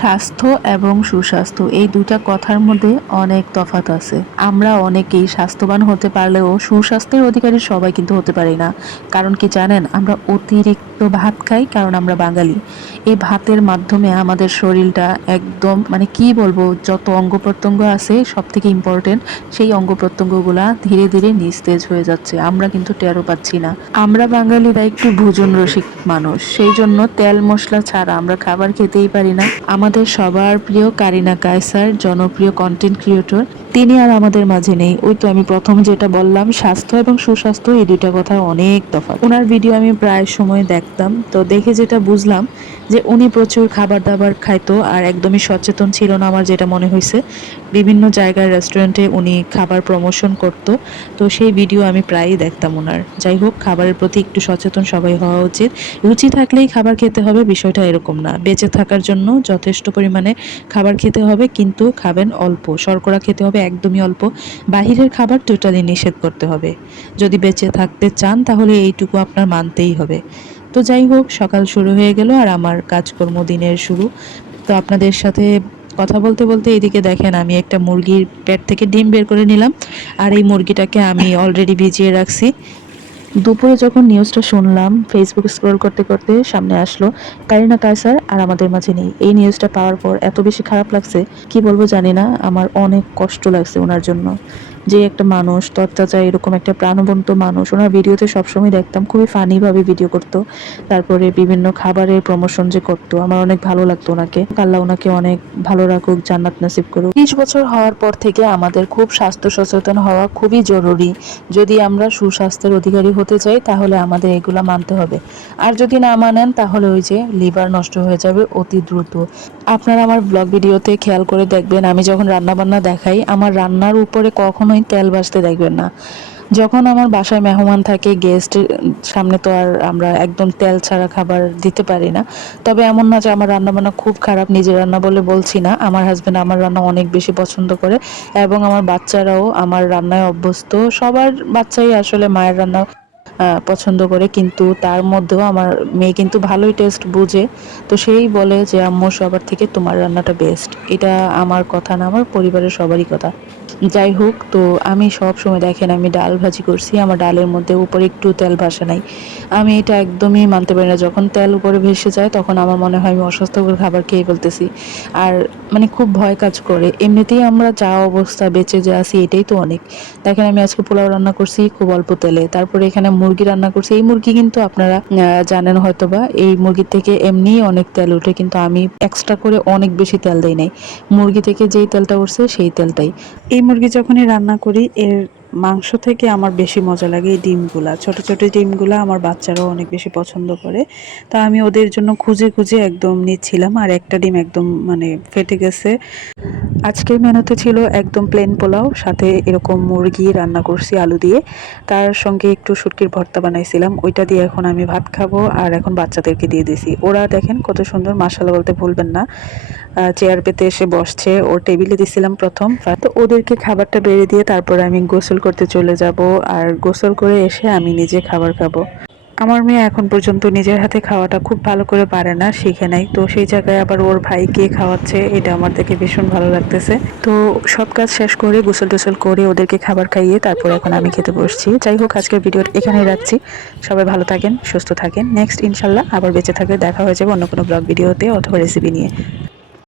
স্বাস্থ্য এবং সুস্বাস্থ্য এই দুইটা কথার মধ্যে অনেক তফাৎ আছে। আমরা অনেকেই স্বাস্থ্যবান হতে পারলেও সুস্বাস্থ্যের অধিকারী সবাই কিন্তু হতে পারি না। কারণ কি জানেন, আমরা অতিরিক্ত ভাত খাই, কারণ আমরা বাঙালি। এই ভাতের মাধ্যমে আমাদের শরীরটা একদম মানে কি বলবো, যত অঙ্গ প্রত্যঙ্গ আছে সব থেকে ইম্পর্টেন্ট সেই অঙ্গ প্রত্যঙ্গগুলা ধীরে ধীরে নিস্তেজ হয়ে যাচ্ছে, আমরা কিন্তু টেরও পাচ্ছি না। আমরা বাঙালিরা একটু ভোজন রসিক মানুষ, সেই জন্য তেল মশলা ছাড়া আমরা খাবার খেতেই পারি না। আমাদের সবার প্রিয় কারিনা কায়সার, জনপ্রিয় কন্টেন্ট ক্রিয়েটর, তিনি আর আমাদের মাঝে নেই। ওই তো আমি প্রথম যেটা বললাম, স্বাস্থ্য এবং সুস্বাস্থ্য এই দুইটা কথা অনেক তফাৎ। ওনার ভিডিও আমি প্রায় সময় দেখতাম, তো দেখে যেটা বুঝলাম যে উনি প্রচুর খাবার দাবার খাইতো আর একদমই সচেতন ছিল না আমার যেটা মনে হয়েছে। বিভিন্ন জায়গার রেস্টুরেন্টে উনি খাবার প্রমোশন করত, তো সেই ভিডিও আমি প্রায়ই দেখতাম ওনার। যাই হোক, খাবারের প্রতি একটু সচেতন সবাই হওয়া উচিত। রুচি থাকলেই খাবার খেতে হবে, বিষয়টা এরকম না। বেঁচে থাকার জন্য যথেষ্ট পরিমাণে খাবার খেতে হবে, কিন্তু খাবেন অল্প। শর্করা খেতে হবে একদমই অল্প। বাহিরের খাবার টোটালি নিষেধ করতে হবে। যদি বেঁচে থাকতে চান তাহলে এইটুকু আপনার মানতেই হবে। তো যাই হোক, সকাল শুরু হয়ে গেল আর আমার কাজকর্ম দিনের শুরু। তো আপনাদের সাথে কথা বলতে বলতে এদিকে দেখেন, আমি একটা মুরগির পেট থেকে ডিম বের করে নিলাম, আর এই মুরগিটাকে আমি অলরেডি ভিজিয়ে রাখছি। দুপুরে যখন নিউজটা শুনলাম, ফেসবুক স্ক্রল করতে করতে সামনে আসলো কারিনা কায়সার আর আমাদের মাঝে নেই। এই নিউজটা পাওয়ার পর এত বেশি খারাপ লাগছে, কি বলবো জানি না। আমার অনেক কষ্ট লাগছে ওনার জন্য। যে একটা মানুষ তরতাজা এরকম একটা প্রাণবন্ত মানুষ, ওনার ভিডিওতে সবসময় দেখতাম খুবই ফানি ভাবে ভিডিও করতো। তারপরে বিভিন্ন খাবারের প্রমোশন যে করতো, আমার অনেক ভালো লাগতো ওনাকে। আল্লাহ ওনাকে অনেক ভালো রাখুক, জান্নাত নসিব করুক। 30 বছর হওয়ার পর থেকে আমাদের খুব স্বাস্থ্য সচেতন হওয়া খুবই জরুরি। যদি আমরা সুস্বাস্থ্যের অধিকারী হতে চাই তাহলে আমাদের এগুলা মানতে হবে। আর যদি না মানেন তাহলে ওই যে লিভার নষ্ট হয়ে যাবে অতি দ্রুত। আপনারা আমার ব্লগ ভিডিওতে খেয়াল করে দেখবেন, আমি যখন রান্না বান্না দেখাই, আমার রান্নার উপরে কখনোই তেল ভাজতে দেখবেন না। যখন আমার বাসায় মেহমান থাকে, গেস্ট সামনে, তো আর আমরা একদম তেল ছাড়া খাবার দিতে পারি না। তবে এমন না যে আমার রান্না বান্না খুব খারাপ, নিজের রান্না বলে বলছি না। আমার হাজবেন্ড আমার রান্না অনেক বেশি পছন্দ করে, এবং আমার বাচ্চারাও আমার রান্নায় অভ্যস্ত। সবার বাচ্চাই আসলে মায়ের রান্না পছন্দ করে, কিন্তু তার মধ্যেও আমার মেয়ে কিন্তু ভালোই টেস্ট বুঝে। তো সেই বলে যে আম্মু, সবার থেকে তোমার রান্নাটা বেস্ট। এটা আমার কথা না, আমার পরিবারের সবারই কথা। যাই হোক, তো আমি সব সময় দেখেন আমি ডাল ভাজি করছি, আমার ডালের মধ্যে উপরে একটু তেল ভাসে নাই। আমি এটা একদমই মানতে পারি না। যখন তেল উপরে ভেসে যায় তখন আমার মনে হয় আমি অস্বাস্থ্যকর খাবার খেয়ে ফেলতেছি। আর মানে খুব ভয় কাজ করে। এমনিতেই আমরা যা অবস্থা বেঁচে যে আছি এটাই তো অনেক। দেখেন, আমি আজকে পোলাও রান্না করছি খুব অল্প তেলে, তারপরে এখানে মুরগি রান্না করছি। এই মুরগি কিন্তু আপনারা জানেন হয়তোবা, এই মুরগির থেকে এমনিই অনেক তেল ওঠে, কিন্তু আমি এক্সট্রা করে অনেক বেশি তেল দেই নাই। মুরগি থেকে যেই তেলটা উঠছে সেই তেলটাই। এই মুরগি যখনই রান্না করি, এর মাংস থেকে আমার বেশি মজা লাগে এই ডিমগুলা। ছোট ছোট ডিমগুলা আমার বাচ্চারাও অনেক বেশি পছন্দ করে। তা আমি ওদের জন্য খুঁজে খুঁজে একদম নিচ্ছিলাম, আর একটা ডিম একদম মানে ফেটে গেছে। আজকের মেনুতে ছিল একদম প্লেন পোলাও, সাথে এরকম মুরগি রান্না করছি আলু দিয়ে, তার সঙ্গে একটু শুটকির ভর্তা বানাইছিলাম। ওইটা দিয়ে এখন আমি ভাত খাবো, আর এখন বাচ্চাদেরকে দিয়ে দিছি। ওরা দেখেন কত সুন্দর, মাশাআল্লাহ বলতে ভুলবেন না। চেয়ার পেতে এসে বসছে, ওর টেবিলে দিছিলাম প্রথম। তো ওদেরকে খাবারটা বেড়ে দিয়ে তারপরে আমি গোসল করতে চলে যাব, আর গোসল করে এসে আমি নিজে খাবার খাবো। আমার মেয়ে এখন পর্যন্ত নিজের হাতে খাওয়াটা খুব ভালো করে পারে না, শিখে নাই। তো সেই জায়গায় আবার ওর ভাইকে খাওয়াচ্ছে, এটা আমার দেখে ভীষণ ভালো লাগতেছে। তো সব কাজ শেষ করে গোসল টোসল করে ওদেরকে খাবার খাইয়ে তারপর এখন আমি খেতে বসছি। যাই হোক, আজকের ভিডিওটা এখানেই রাখছি। সবাই ভালো থাকেন, সুস্থ থাকেন। নেক্সট ইনশাল্লাহ আবার বেঁচে থাকলে দেখা হয়ে যাবে অন্য কোনো ব্লগ ভিডিওতে অথবা রেসিপি নিয়ে।